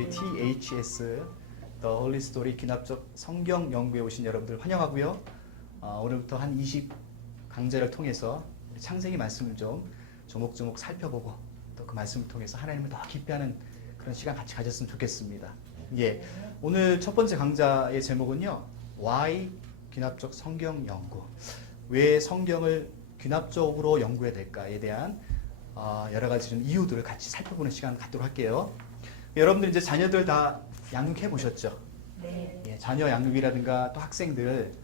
저희 THS The Holy Story 기납적 성경 연구에 오신 여러분들 환영하고요. 오늘부터 한 20 강좌를 통해서 창세기 말씀을 좀 조목조목 살펴보고 또 그 말씀을 통해서 하나님을 더 깊이 하는 그런 시간 같이 가졌으면 좋겠습니다. 예, 오늘 첫 번째 강좌의 제목은요, Why 귀납적 성경 연구. 왜 성경을 귀납적으로 연구해야 될까에 대한 여러 가지 좀 이유들을 같이 살펴보는 시간 갖도록 할게요. 여러분들 이제 자녀들 다 양육해 보셨죠? 네. 예, 자녀 양육이라든가 또 학생들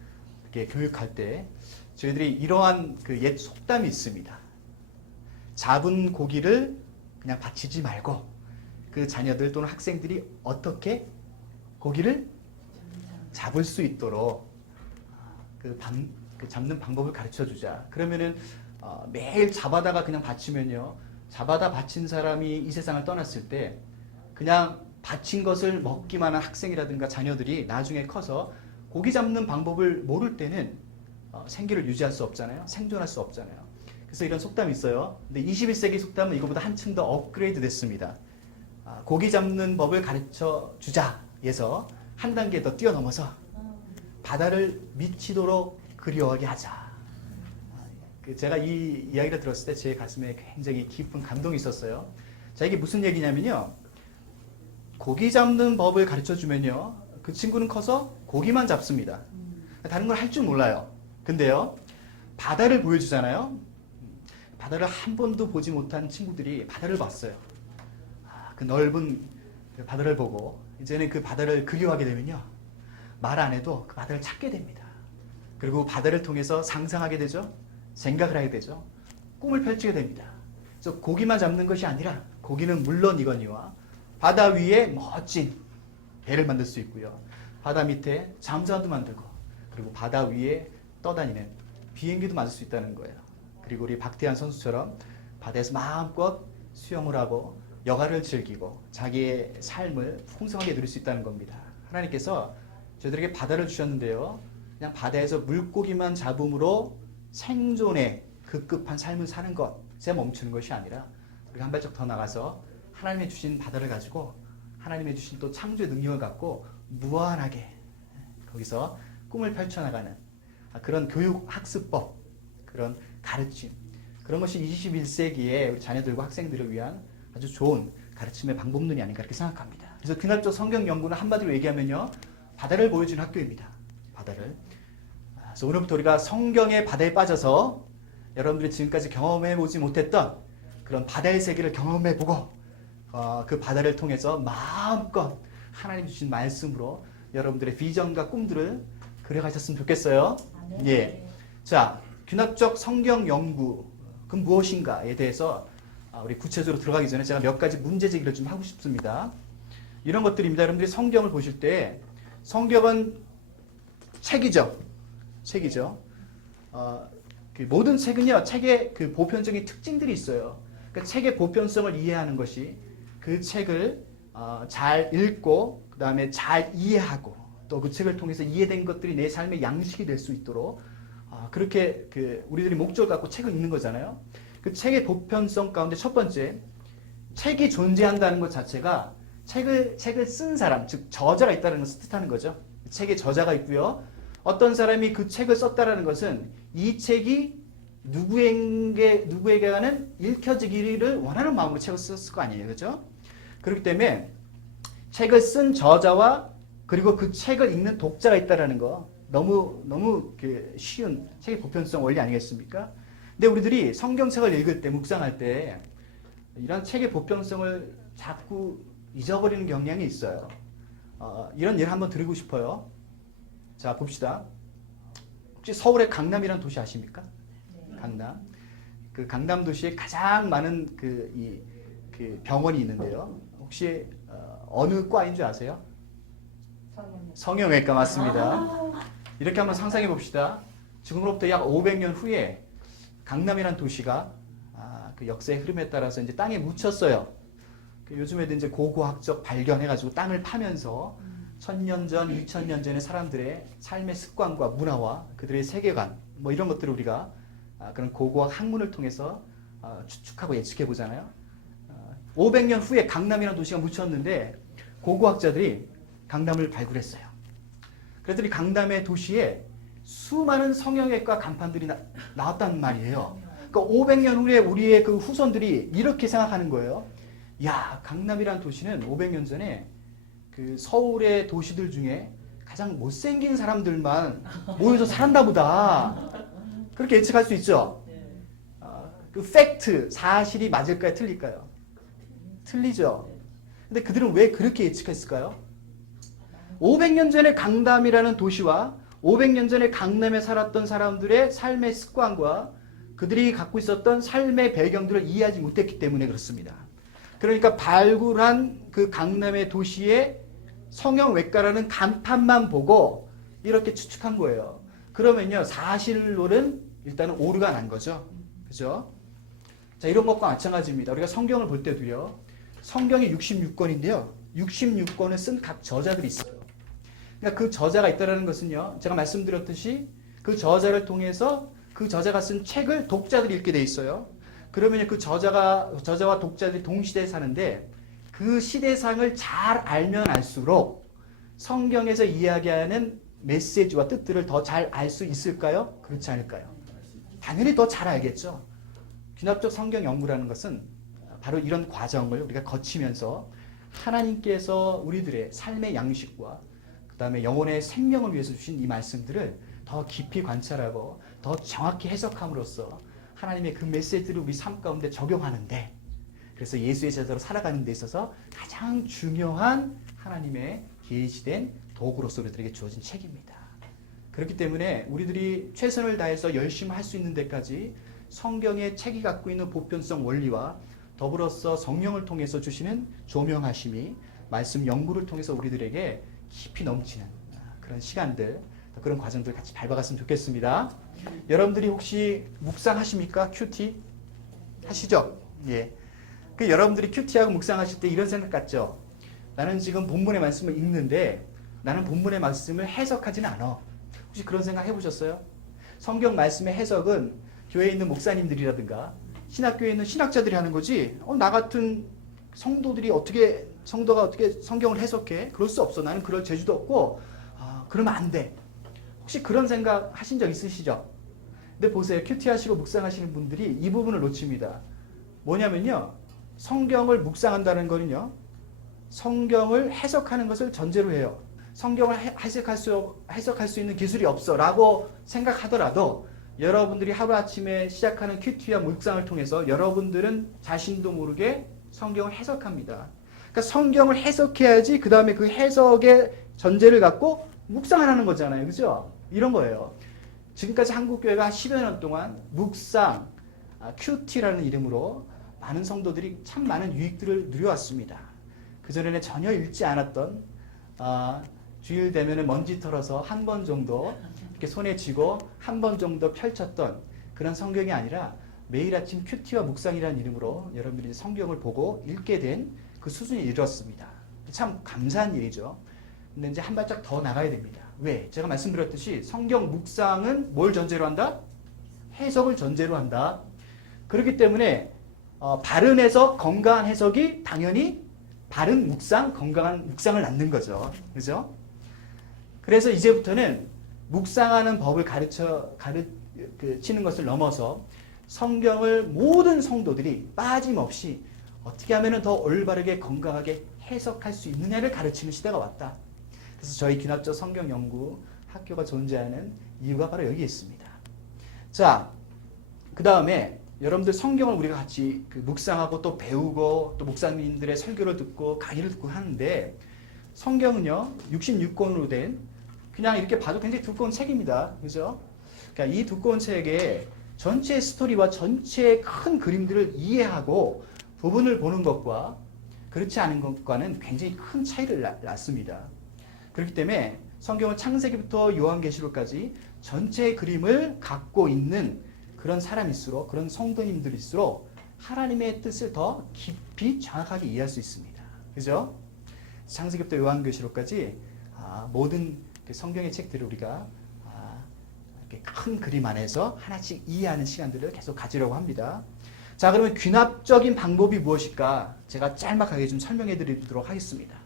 이렇게 교육할 때 저희들이 이러한 그 옛 속담이 있습니다. 잡은 고기를 그냥 바치지 말고 그 자녀들 또는 학생들이 어떻게 고기를 잡을 수 있도록 그 잡는 방법을 가르쳐 주자. 그러면은 매일 잡아다가 그냥 바치면요, 잡아다 바친 사람이 이 세상을 떠났을 때 그냥 바친 것을 먹기만 한 학생이라든가 자녀들이 나중에 커서 고기 잡는 방법을 모를 때는 생계를 유지할 수 없잖아요. 생존할 수 없잖아요. 그래서 이런 속담이 있어요. 근데 21세기 속담은 이거보다 한층 더 업그레이드 됐습니다. 고기 잡는 법을 가르쳐 주자에서 한 단계 더 뛰어넘어서 바다를 미치도록 그리워하게 하자. 제가 이 이야기를 들었을 때 제 가슴에 굉장히 깊은 감동이 있었어요. 자, 이게 무슨 얘기냐면요, 고기 잡는 법을 가르쳐 주면요, 그 친구는 커서 고기만 잡습니다. 다른 걸 할 줄 몰라요. 근데요, 바다를 보여주잖아요. 바다를 한 번도 보지 못한 친구들이 바다를 봤어요. 그 넓은 바다를 보고 이제는 그 바다를 그리워하게 되면요, 말 안 해도 그 바다를 찾게 됩니다. 그리고 바다를 통해서 상상하게 되죠. 생각을 하게 되죠. 꿈을 펼치게 됩니다. 그래서 고기만 잡는 것이 아니라 고기는 물론이거니와 바다 위에 멋진 배를 만들 수 있고요. 바다 밑에 잠수함도 만들고, 그리고 바다 위에 떠다니는 비행기도 만들 수 있다는 거예요. 그리고 우리 박태환 선수처럼 바다에서 마음껏 수영을 하고 여가를 즐기고 자기의 삶을 풍성하게 누릴 수 있다는 겁니다. 하나님께서 저희들에게 바다를 주셨는데요, 그냥 바다에서 물고기만 잡음으로 생존에 급급한 삶을 사는 것에 멈추는 것이 아니라 우리가 한 발짝 더 나가서 하나님의 주신 바다를 가지고 하나님의 주신 또 창조의 능력을 갖고 무한하게 거기서 꿈을 펼쳐나가는 그런 교육 학습법, 그런 가르침, 그런 것이 21세기의 우리 자녀들과 학생들을 위한 아주 좋은 가르침의 방법론이 아닌가 이렇게 생각합니다. 그래서 귀납적 성경 연구는 한마디로 얘기하면요, 바다를 보여주는 학교입니다. 바다를. 그래서 오늘부터 우리가 성경의 바다에 빠져서 여러분들이 지금까지 경험해보지 못했던 그런 바다의 세계를 경험해보고 그 바다를 통해서 마음껏 하나님 주신 말씀으로 여러분들의 비전과 꿈들을 그려가셨으면 좋겠어요. 네. 예. 자, 귀납적 성경 연구, 그 무엇인가에 대해서 우리 구체적으로 들어가기 전에 제가 몇 가지 문제 제기를 좀 하고 싶습니다. 이런 것들입니다. 여러분들이 성경을 보실 때 성경은 책이죠. 책이죠. 그 모든 책은요, 책의 그 보편적인 특징들이 있어요. 그러니까 책의 보편성을 이해하는 것이 그 책을 잘 읽고 그 다음에 잘 이해하고 또 그 책을 통해서 이해된 것들이 내 삶의 양식이 될 수 있도록 그렇게 우리들이 목적을 갖고 책을 읽는 거잖아요. 그 책의 보편성 가운데 첫 번째, 책이 존재한다는 것 자체가 책을 쓴 사람, 즉 저자가 있다는 것을 뜻하는 거죠. 책에 저자가 있고요. 어떤 사람이 그 책을 썼다라는 것은 이 책이 누구에게는 읽혀지기를 원하는 마음으로 책을 썼을 거 아니에요. 그렇죠? 그렇기 때문에 책을 쓴 저자와 그리고 그 책을 읽는 독자가 있다라는 거, 너무 쉬운 책의 보편성 원리 아니겠습니까? 근데 우리들이 성경책을 읽을 때, 묵상할 때 이런 책의 보편성을 자꾸 잊어버리는 경향이 있어요. 이런 예를 한번 드리고 싶어요. 자, 봅시다. 혹시 서울의 강남이라는 도시 아십니까? 네. 강남. 그 강남 도시에 가장 많은 그 병원이 있는데요. 혹시 어느 과인 줄 아세요? 성형외과 맞습니다. 이렇게 한번 상상해 봅시다. 지금으로부터 약 500년 후에 강남이라는 도시가 그 역사의 흐름에 따라서 이제 땅에 묻혔어요. 요즘에도 이제 고고학적 발견해가지고 땅을 파면서 1000년 전, 2000년 전의 사람들의 삶의 습관과 문화와 그들의 세계관, 뭐 이런 것들을 우리가 그런 고고학 학문을 통해서 추측하고 예측해 보잖아요. 500년 후에 강남이라는 도시가 묻혔는데 고고학자들이 강남을 발굴했어요. 그랬더니 강남의 도시에 수많은 성형외과 간판들이 나왔단 말이에요. 그러니까 500년 후에 우리의 그 후손들이 이렇게 생각하는 거예요. 야, 강남이라는 도시는 500년 전에 그 서울의 도시들 중에 가장 못생긴 사람들만 모여서 살았나 보다. 그렇게 예측할 수 있죠. 그 팩트, 사실이 맞을까요? 틀릴까요? 틀리죠. 근데 그들은 왜 그렇게 예측했을까요? 500년 전에 강남이라는 도시와 500년 전에 강남에 살았던 사람들의 삶의 습관과 그들이 갖고 있었던 삶의 배경들을 이해하지 못했기 때문에 그렇습니다. 그러니까 발굴한 그 강남의 도시의 성형외과라는 간판만 보고 이렇게 추측한 거예요. 그러면요, 사실로는 일단은 오류가 난 거죠. 그죠? 자, 이런 것과 마찬가지입니다. 우리가 성경을 볼 때도요, 성경이 66권인데요, 66권을 쓴 각 저자들이 있어요. 그러니까 그 저자가 있다는 것은요, 제가 말씀드렸듯이 그 저자를 통해서 그 저자가 쓴 책을 독자들이 읽게 돼 있어요. 그러면 그 저자와 독자들이 동시대에 사는데 그 시대상을 잘 알면 알수록 성경에서 이야기하는 메시지와 뜻들을 더 잘 알 수 있을까요? 그렇지 않을까요? 당연히 더 잘 알겠죠. 귀납적 성경 연구라는 것은 바로 이런 과정을 우리가 거치면서 하나님께서 우리들의 삶의 양식과 그 다음에 영혼의 생명을 위해서 주신 이 말씀들을 더 깊이 관찰하고 더 정확히 해석함으로써 하나님의 그 메시지를 우리 삶 가운데 적용하는데, 그래서 예수의 제자로 살아가는 데 있어서 가장 중요한 하나님의 계시된 도구로서 우리들에게 주어진 책입니다. 그렇기 때문에 우리들이 최선을 다해서 열심히 할 수 있는 데까지 성경의 책이 갖고 있는 보편성 원리와 더불어서 성령을 통해서 주시는 조명하심이 말씀 연구를 통해서 우리들에게 깊이 넘치는 그런 시간들, 그런 과정들 같이 밟아갔으면 좋겠습니다. 여러분들이 혹시 묵상하십니까? 큐티? 하시죠? 예. 그 여러분들이 큐티하고 묵상하실 때 이런 생각 같죠? 나는 지금 본문의 말씀을 읽는데 나는 본문의 말씀을 해석하지는 않아. 혹시 그런 생각 해보셨어요? 성경 말씀의 해석은 교회에 있는 목사님들이라든가 신학교에 있는 신학자들이 하는 거지, 나 같은 성도가 어떻게 성경을 해석해? 그럴 수 없어. 나는 그럴 재주도 없고, 그러면 안 돼. 혹시 그런 생각 하신 적 있으시죠? 근데 보세요. 큐티하시고 묵상하시는 분들이 이 부분을 놓칩니다. 뭐냐면요, 성경을 묵상한다는 거는요, 성경을 해석하는 것을 전제로 해요. 성경을 해석할 수 있는 기술이 없어 라고 생각하더라도 여러분들이 하루아침에 시작하는 큐티와 묵상을 통해서 여러분들은 자신도 모르게 성경을 해석합니다. 그러니까 성경을 해석해야지 그 다음에 그 해석의 전제를 갖고 묵상을 하는 거잖아요. 그죠? 이런 거예요. 지금까지 한국교회가 10여 년 동안 묵상, 큐티라는 이름으로 많은 성도들이 참 많은 유익들을 누려왔습니다. 그전에는 전혀 읽지 않았던, 주일 되면 먼지 털어서 한 번 정도 이렇게 손에 쥐고 한 번 정도 펼쳤던 그런 성경이 아니라 매일 아침 큐티와 묵상이라는 이름으로 여러분들이 성경을 보고 읽게 된 그 수준에 이르렀습니다. 참 감사한 일이죠. 근데 이제 한 발짝 더 나가야 됩니다. 왜? 제가 말씀드렸듯이 성경 묵상은 뭘 전제로 한다? 해석을 전제로 한다. 그렇기 때문에 바른 해석, 건강한 해석이 당연히 바른 묵상, 건강한 묵상을 낳는 거죠. 그죠? 그래서 이제부터는 묵상하는 법을 가르치는 것을 넘어서 성경을 모든 성도들이 빠짐없이 어떻게 하면 더 올바르게 건강하게 해석할 수 있느냐를 가르치는 시대가 왔다. 그래서 저희 귀납적 성경 연구 학교가 존재하는 이유가 바로 여기에 있습니다. 자, 그 다음에 여러분들 성경을 우리가 같이 묵상하고 또 배우고 또 목사님들의 설교를 듣고 강의를 듣고 하는데, 성경은요 66권으로 된 그냥 이렇게 봐도 굉장히 두꺼운 책입니다. 그죠? 그러니까 이 두꺼운 책에 전체 스토리와 전체의 큰 그림들을 이해하고 부분을 보는 것과 그렇지 않은 것과는 굉장히 큰 차이를 낳습니다. 그렇기 때문에 성경은 창세기부터 요한계시록까지 전체의 그림을 갖고 있는 그런 사람일수록, 그런 성도님들일수록 하나님의 뜻을 더 깊이 정확하게 이해할 수 있습니다. 그죠? 창세기부터 요한계시록까지 모든 성경의 책들을 우리가 이렇게 큰 그림 안에서 하나씩 이해하는 시간들을 계속 가지려고 합니다. 자, 그러면 귀납적인 방법이 무엇일까? 제가 짤막하게 좀 설명해 드리도록 하겠습니다.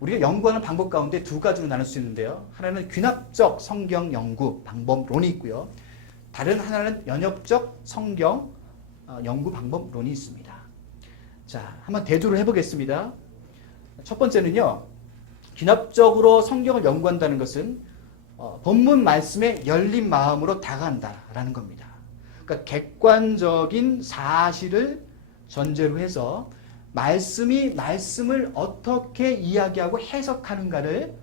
우리가 연구하는 방법 가운데 두 가지로 나눌 수 있는데요. 하나는 귀납적 성경 연구 방법론이 있고요. 다른 하나는 연역적 성경 연구 방법론이 있습니다. 자, 한번 대조를 해보겠습니다. 첫 번째는요. 귀납적으로 성경을 연구한다는 것은 본문 말씀에 열린 마음으로 다가간다라는 겁니다. 그러니까 객관적인 사실을 전제로 해서 말씀이 말씀을 어떻게 이야기하고 해석하는가를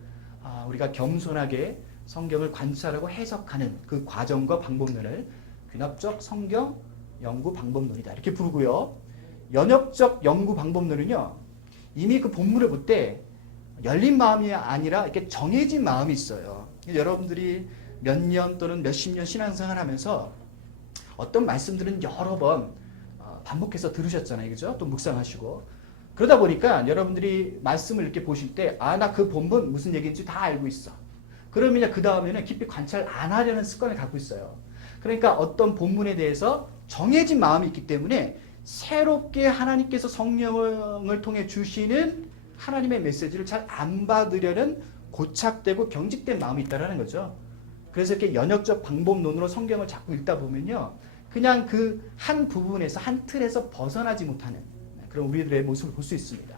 우리가 겸손하게 성경을 관찰하고 해석하는 그 과정과 방법론을 귀납적 성경 연구 방법론이다 이렇게 부르고요. 연역적 연구 방법론은요. 이미 그 본문을 볼 때 열린 마음이 아니라 이렇게 정해진 마음이 있어요. 여러분들이 몇 년 또는 몇십 년 신앙생활 하면서 어떤 말씀들은 여러 번 반복해서 들으셨잖아요. 그죠? 또 묵상하시고. 그러다 보니까 여러분들이 말씀을 이렇게 보실 때, 나 그 본문 무슨 얘기인지 다 알고 있어. 그러면 그 다음에는 깊이 관찰 안 하려는 습관을 갖고 있어요. 그러니까 어떤 본문에 대해서 정해진 마음이 있기 때문에 새롭게 하나님께서 성령을 통해 주시는 하나님의 메시지를 잘 안 받으려는 고착되고 경직된 마음이 있다는 거죠. 그래서 이렇게 연역적 방법론으로 성경을 자꾸 읽다 보면요. 그냥 그 한 부분에서 한 틀에서 벗어나지 못하는 그런 우리들의 모습을 볼 수 있습니다.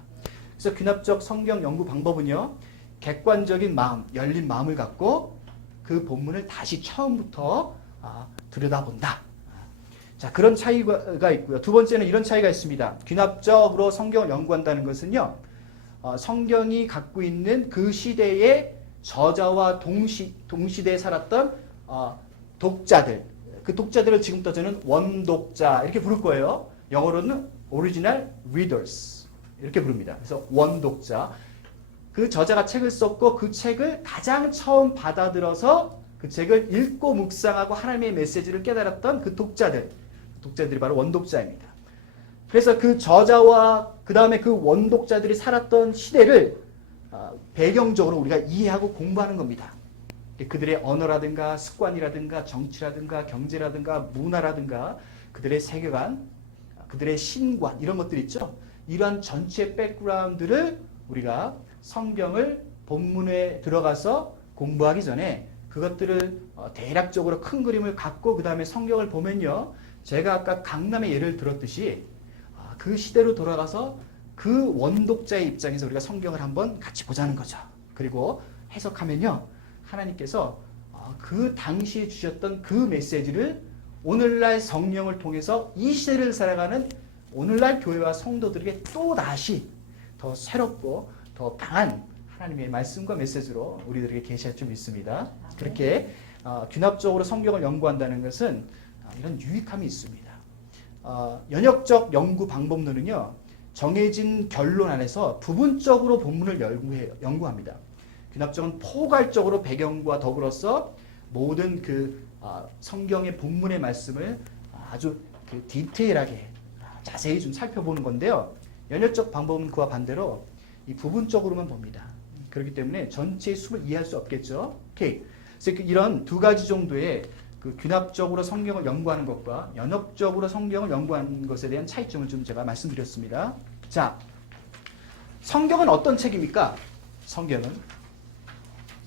그래서 귀납적 성경 연구 방법은요. 객관적인 마음, 열린 마음을 갖고 그 본문을 다시 처음부터 들여다본다. 자, 그런 차이가 있고요. 두 번째는 이런 차이가 있습니다. 귀납적으로 성경을 연구한다는 것은요. 성경이 갖고 있는 그 시대의 저자와 동시대에 살았던 독자들, 그 독자들을 지금부터 저는 원독자 이렇게 부를 거예요. 영어로는 original readers 이렇게 부릅니다. 그래서 원독자, 그 저자가 책을 썼고 그 책을 가장 처음 받아들여서 그 책을 읽고 묵상하고 하나님의 메시지를 깨달았던 그 독자들이 바로 원독자입니다. 그래서 그 저자와 그 다음에 그 원독자들이 살았던 시대를 배경적으로 우리가 이해하고 공부하는 겁니다. 그들의 언어라든가 습관이라든가 정치라든가 경제라든가 문화라든가 그들의 세계관, 그들의 신관 이런 것들 있죠. 이러한 전체 백그라운드를 우리가 성경을 본문에 들어가서 공부하기 전에 그것들을 대략적으로 큰 그림을 갖고 그 다음에 성경을 보면요. 제가 아까 강남의 예를 들었듯이 그 시대로 돌아가서 그 원독자의 입장에서 우리가 성경을 한번 같이 보자는 거죠. 그리고 해석하면요. 하나님께서 그 당시에 주셨던 그 메시지를 오늘날 성령을 통해서 이 시대를 살아가는 오늘날 교회와 성도들에게 또 다시 더 새롭고 더 강한 하나님의 말씀과 메시지로 우리들에게 계시할 줄 믿습니다. 그렇게 귀납적으로 성경을 연구한다는 것은 이런 유익함이 있습니다. 연역적 연구 방법론은요. 정해진 결론 안에서 부분적으로 본문을 연구합니다. 귀납적은 포괄적으로 배경과 더불어서 모든 그 성경의 본문의 말씀을 아주 그 디테일하게 자세히 좀 살펴보는 건데요. 연역적 방법은 그와 반대로 이 부분적으로만 봅니다. 그렇기 때문에 전체의 숲을 이해할 수 없겠죠. 오케이. 그래서 이런 두 가지 정도의 그 귀납적으로 성경을 연구하는 것과 연역적으로 성경을 연구하는 것에 대한 차이점을 좀 제가 말씀드렸습니다. 자, 성경은 어떤 책입니까? 성경은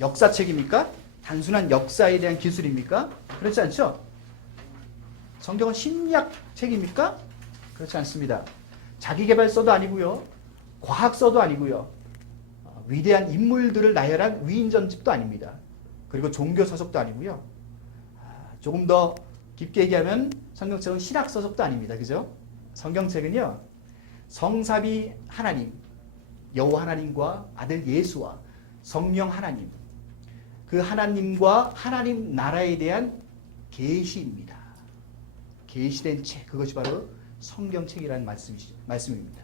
역사책입니까? 단순한 역사에 대한 기술입니까? 그렇지 않죠? 성경은 심리학책입니까? 그렇지 않습니다. 자기계발서도 아니고요. 과학서도 아니고요. 위대한 인물들을 나열한 위인전집도 아닙니다. 그리고 종교서적도 아니고요. 조금 더 깊게 얘기하면 성경책은 신학서적도 아닙니다. 그죠? 성경책은요. 성삼위 하나님, 여호와 하나님과 아들 예수와 성령 하나님, 그 하나님과 하나님 나라에 대한 계시입니다. 계시된 책, 그것이 바로 성경책이라는 말씀입니다.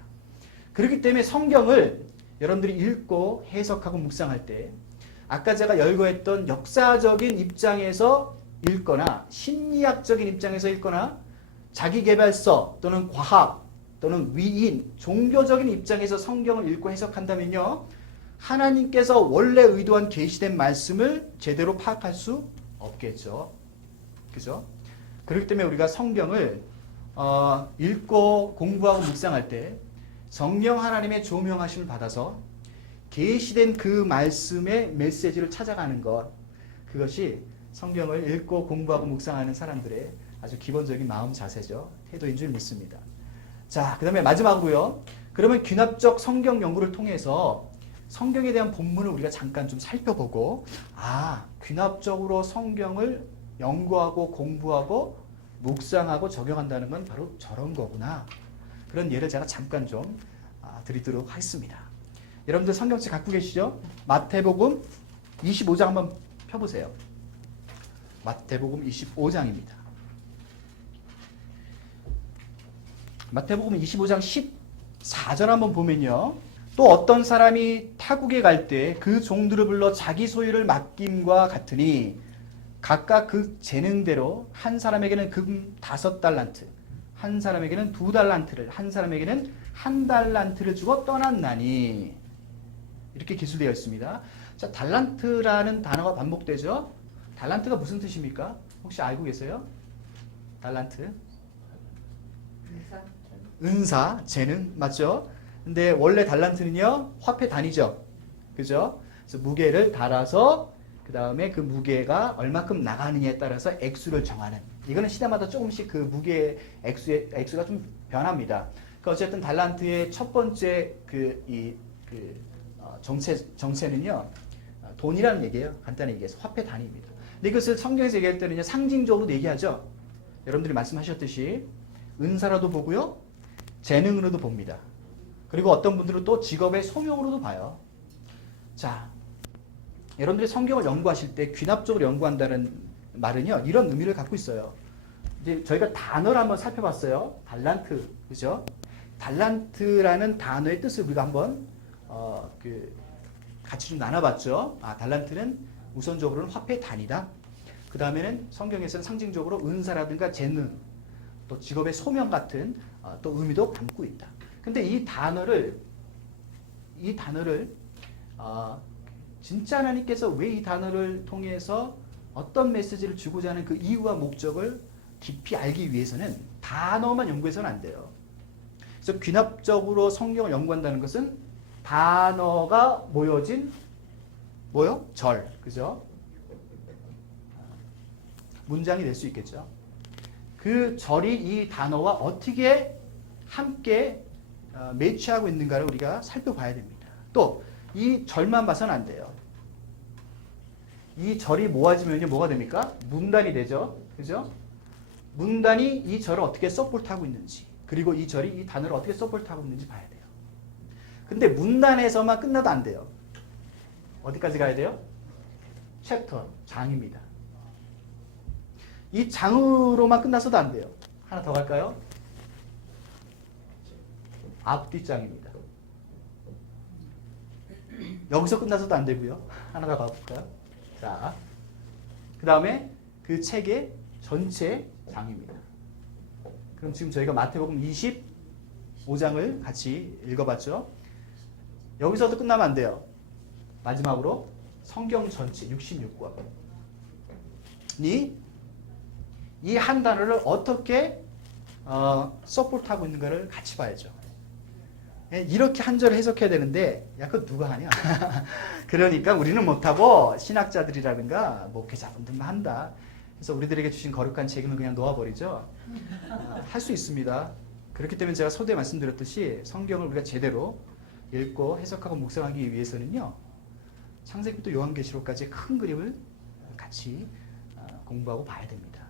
그렇기 때문에 성경을 여러분들이 읽고 해석하고 묵상할 때 아까 제가 열거했던 역사적인 입장에서 읽거나 심리학적인 입장에서 읽거나 자기계발서 또는 과학 또는 위인, 종교적인 입장에서 성경을 읽고 해석한다면요. 하나님께서 원래 의도한 계시된 말씀을 제대로 파악할 수 없겠죠. 그죠? 그렇기 때문에 우리가 성경을 읽고 공부하고 묵상할 때 성령 하나님의 조명하심을 받아서 계시된 그 말씀의 메시지를 찾아가는 것, 그것이 성경을 읽고 공부하고 묵상하는 사람들의 아주 기본적인 마음 자세죠. 태도인 줄 믿습니다. 자, 그 다음에 마지막으로요. 그러면 귀납적 성경 연구를 통해서 성경에 대한 본문을 우리가 잠깐 좀 살펴보고, 귀납적으로 성경을 연구하고 공부하고 묵상하고 적용한다는 건 바로 저런 거구나. 그런 예를 제가 잠깐 좀 드리도록 하겠습니다. 여러분들 성경책 갖고 계시죠? 마태복음 25장 한번 펴보세요. 마태복음 25장입니다. 마태복음 25장 14절 한번 보면요. 또 어떤 사람이 타국에 갈 때 그 종들을 불러 자기 소유를 맡김과 같으니 각각 그 재능대로 한 사람에게는 금 5달란트, 한 사람에게는 2달란트를, 한 사람에게는 1달란트를 주고 떠났나니. 이렇게 기술되어 있습니다. 자, 달란트라는 단어가 반복되죠. 달란트가 무슨 뜻입니까? 혹시 알고 계세요? 달란트? 은사, 재능, 맞죠? 근데 원래 달란트는요, 화폐 단위죠. 그죠? 그래서 무게를 달아서 그 다음에 그 무게가 얼마큼 나가느냐에 따라서 액수를 정하는. 이거는 시대마다 조금씩 그 무게 액수가 좀 변합니다. 그러니까 어쨌든 달란트의 첫 번째 정체는요, 돈이라는 얘기예요. 간단히 얘기해서 화폐 단위입니다. 근데 이것을 성경에서 얘기할 때는요, 상징적으로 얘기하죠. 여러분들이 말씀하셨듯이 은사로도 보고요, 재능으로도 봅니다. 그리고 어떤 분들은 또 직업의 소명으로도 봐요. 자, 여러분들이 성경을 연구하실 때 귀납적으로 연구한다는 말은요, 이런 의미를 갖고 있어요. 이제 저희가 단어를 한번 살펴봤어요. 달란트, 그죠? 달란트라는 단어의 뜻을 우리가 한번 같이 좀 나눠봤죠. 달란트는 우선적으로는 화폐 단위다. 그 다음에는 성경에서는 상징적으로 은사라든가 재능, 또 직업의 소명 같은 또 의미도 담고 있다. 근데 이 단어를 진짜 하나님께서 왜 이 단어를 통해서 어떤 메시지를 주고자 하는 그 이유와 목적을 깊이 알기 위해서는 단어만 연구해서는 안 돼요. 그래서 귀납적으로 성경을 연구한다는 것은 단어가 모여진 절, 그죠? 문장이 될 수 있겠죠. 그 절이 이 단어와 어떻게 함께 매치하고 있는가를 우리가 살펴봐야 됩니다. 또 이 절만 봐서는 안 돼요. 이 절이 모아지면요, 뭐가 됩니까? 문단이 되죠. 그죠? 문단이 이 절을 어떻게 서포트하고 있는지, 그리고 이 절이 이 단어를 어떻게 서포트하고 있는지 봐야 돼요. 근데 문단에서만 끝나도 안 돼요. 어디까지 가야 돼요? 챕터, 장입니다. 이 장으로만 끝나서도 안 돼요. 하나 더 갈까요? 앞뒷장입니다. 여기서 끝나서도 안 되고요. 하나 더 가볼까요? 자, 그 다음에 그 책의 전체 장입니다. 그럼 지금 저희가 마태복음 25장을 같이 읽어봤죠? 여기서도 끝나면 안 돼요. 마지막으로 성경 전체 66권이 이 한 단어를 어떻게 서포트하고 있는가를 같이 봐야죠. 이렇게 한 절을 해석해야 되는데 그거 누가 하냐? 그러니까 우리는 못하고 신학자들이라든가 목회자분들만 한다. 그래서 우리들에게 주신 거룩한 책임을 그냥 놓아버리죠. 할 수 있습니다. 그렇기 때문에 제가 서두에 말씀드렸듯이 성경을 우리가 제대로 읽고 해석하고 묵상하기 위해서는요, 창세기부터 요한계시록까지의 큰 그림을 같이 공부하고 봐야 됩니다.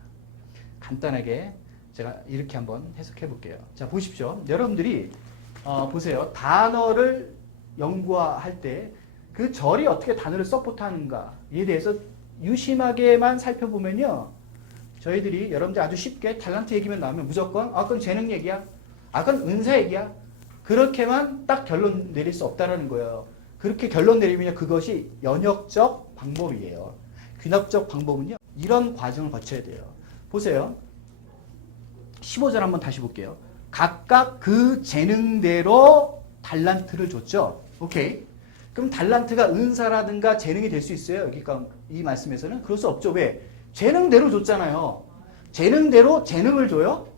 간단하게 제가 이렇게 한번 해석해 볼게요. 자, 보십시오. 여러분들이 보세요. 단어를 연구할 때 그 절이 어떻게 단어를 서포트하는가에 대해서 유심하게만 살펴보면요, 저희들이 여러분들 아주 쉽게 달란트 얘기만 나오면 무조건 그건 재능 얘기야, 그건 은사 얘기야, 그렇게만 딱 결론 내릴 수 없다는 거예요. 그렇게 결론 내리면 그것이 연역적 방법이에요. 귀납적 방법은요, 이런 과정을 거쳐야 돼요. 보세요. 15절 한번 다시 볼게요. 각각 그 재능대로 달란트를 줬죠. 오케이. 그럼 달란트가 은사라든가 재능이 될 수 있어요? 여기가 이 말씀에서는 그럴 수 없죠. 왜? 재능대로 줬잖아요. 재능대로 재능을 줘요?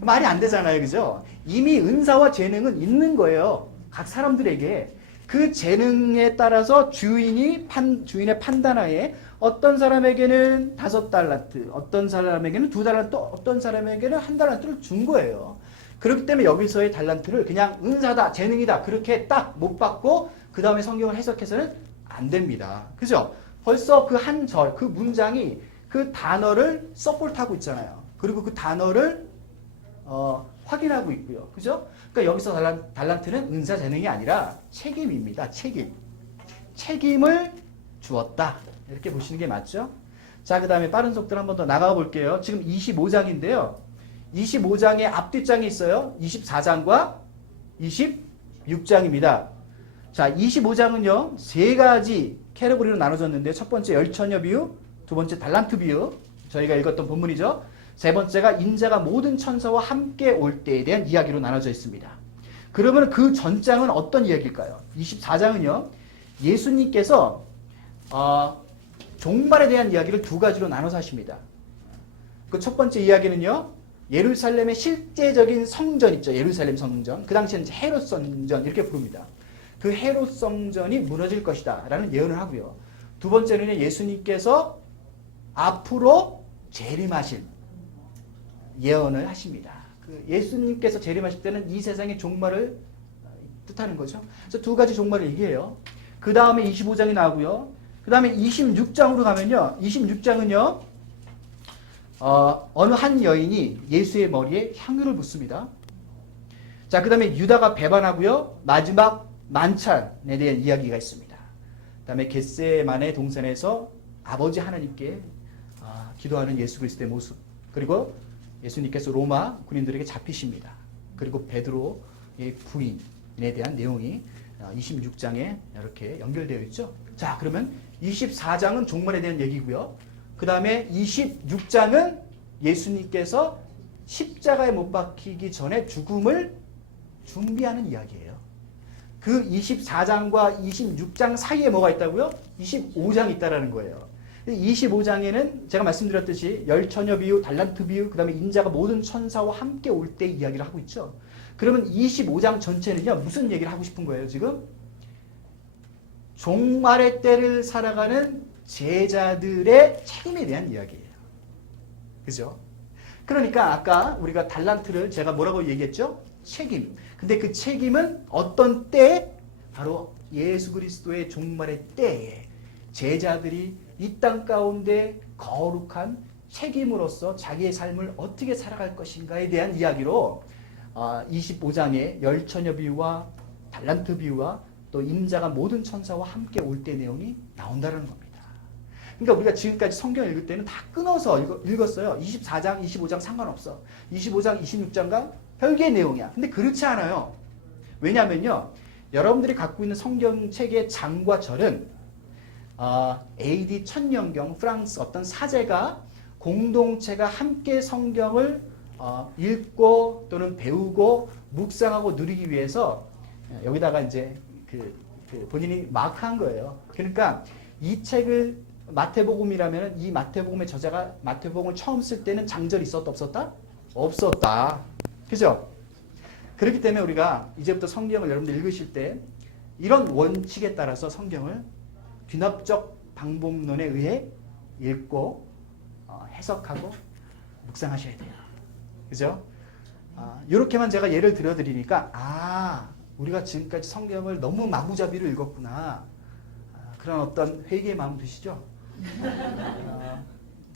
말이 안 되잖아요. 그죠? 이미 은사와 재능은 있는 거예요. 각 사람들에게. 그 재능에 따라서 주인의 판단하에 어떤 사람에게는 5달란트, 어떤 사람에게는 2달란트, 어떤 사람에게는 1달란트를 준 거예요. 그렇기 때문에 여기서의 달란트를 그냥 은사다, 재능이다 그렇게 딱 못 받고 그 다음에 성경을 해석해서는 안 됩니다. 그죠? 벌써 그 한 절, 그 문장이 그 단어를 서포트하고 있잖아요. 그리고 그 단어를 확인하고 있고요. 그죠? 그러니까 여기서 달란트는 은사 재능이 아니라 책임입니다. 책임을 주었다. 이렇게 보시는 게 맞죠? 자, 그 다음에 빠른 속도로 한 번 더 나가 볼게요. 지금 25장인데요. 25장에 앞뒷장이 있어요. 24장과 26장입니다. 자, 25장은요. 3가지 캐러고리로 나눠졌는데 첫 번째 열처녀 비유, 두 번째 달란트 비유, 저희가 읽었던 본문이죠. 세 번째가 인자가 모든 천사와 함께 올 때에 대한 이야기로 나눠져 있습니다. 그러면 그 전장은 어떤 이야기일까요? 24장은요. 예수님께서 종말에 대한 이야기를 2가지로 나눠서 하십니다. 그 첫 번째 이야기는요. 예루살렘의 실제적인 성전 있죠. 예루살렘 성전. 그 당시에는 헤롯 성전 이렇게 부릅니다. 그 헤롯 성전이 무너질 것이다 라는 예언을 하고요. 두 번째는 예수님께서 앞으로 재림하실 예언을 하십니다. 그 예수님께서 재림하실 때는 이 세상의 종말을 뜻하는 거죠. 그래서 2가지 종말을 얘기해요. 그 다음에 25장이 나오고요. 그 다음에 26장으로 가면요. 26장은요. 어느 한 여인이 예수의 머리에 향유를 붓습니다. 자, 그 다음에 유다가 배반하고요. 마지막 만찬에 대한 이야기가 있습니다. 그 다음에 겟세마네 동산에서 아버지 하나님께 기도하는 예수 그리스도의 모습. 그리고 예수님께서 로마 군인들에게 잡히십니다. 그리고 베드로의 부인에 대한 내용이 26장에 이렇게 연결되어 있죠. 자, 그러면 24장은 종말에 대한 얘기고요. 그 다음에 26장은 예수님께서 십자가에 못 박히기 전에 죽음을 준비하는 이야기예요. 그 24장과 26장 사이에 뭐가 있다고요? 25장이 있다라는 거예요. 25장에는 제가 말씀드렸듯이 열처녀 비유, 달란트 비유, 그 다음에 인자가 모든 천사와 함께 올 때 이야기를 하고 있죠. 그러면 25장 전체는요, 무슨 얘기를 하고 싶은 거예요, 지금? 종말의 때를 살아가는 제자들의 책임에 대한 이야기예요. 그죠? 그러니까 아까 우리가 달란트를 제가 뭐라고 얘기했죠? 책임. 근데 그 책임은 어떤 때? 바로 예수 그리스도의 종말의 때에 제자들이 이 땅 가운데 거룩한 책임으로서 자기의 삶을 어떻게 살아갈 것인가에 대한 이야기로 25장의 열처녀 비유와 달란트 비유와 또 인자가 모든 천사와 함께 올 때 내용이 나온다는 겁니다. 그러니까 우리가 지금까지 성경 읽을 때는 다 끊어서 읽었어요. 24장, 25장 상관없어. 25장, 26장과 별개의 내용이야. 근데 그렇지 않아요. 왜냐하면요. 여러분들이 갖고 있는 성경책의 장과 절은 AD 1000년경 프랑스 어떤 사제가 공동체가 함께 성경을 읽고 또는 배우고 묵상하고 누리기 위해서 여기다가 이제 본인이 마크한 거예요. 그러니까 이 책을 마태복음이라면 이 마태복음의 저자가 마태복음을 처음 쓸 때는 장절이 있었다 없었다? 없었다. 그죠? 그렇기 때문에 우리가 이제부터 성경을 여러분들 읽으실 때 이런 원칙에 따라서 성경을 귀납적 방법론에 의해 읽고 해석하고 묵상하셔야 돼요. 그죠? 이렇게만 제가 예를 들어드리니까 우리가 지금까지 성경을 너무 마구잡이로 읽었구나. 그런 어떤 회개의 마음 드시죠?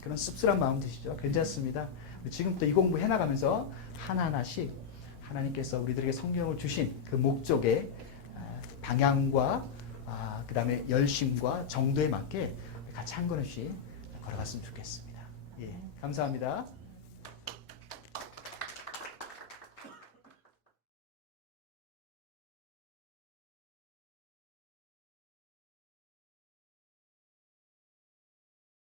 그런 씁쓸한 마음 드시죠? 괜찮습니다. 지금부터 이 공부 해나가면서 하나하나씩 하나님께서 우리들에게 성경을 주신 그 목적의 방향과 그 다음에 열심과 정도에 맞게 같이 한 걸음씩 걸어갔으면 좋겠습니다. 예, 감사합니다.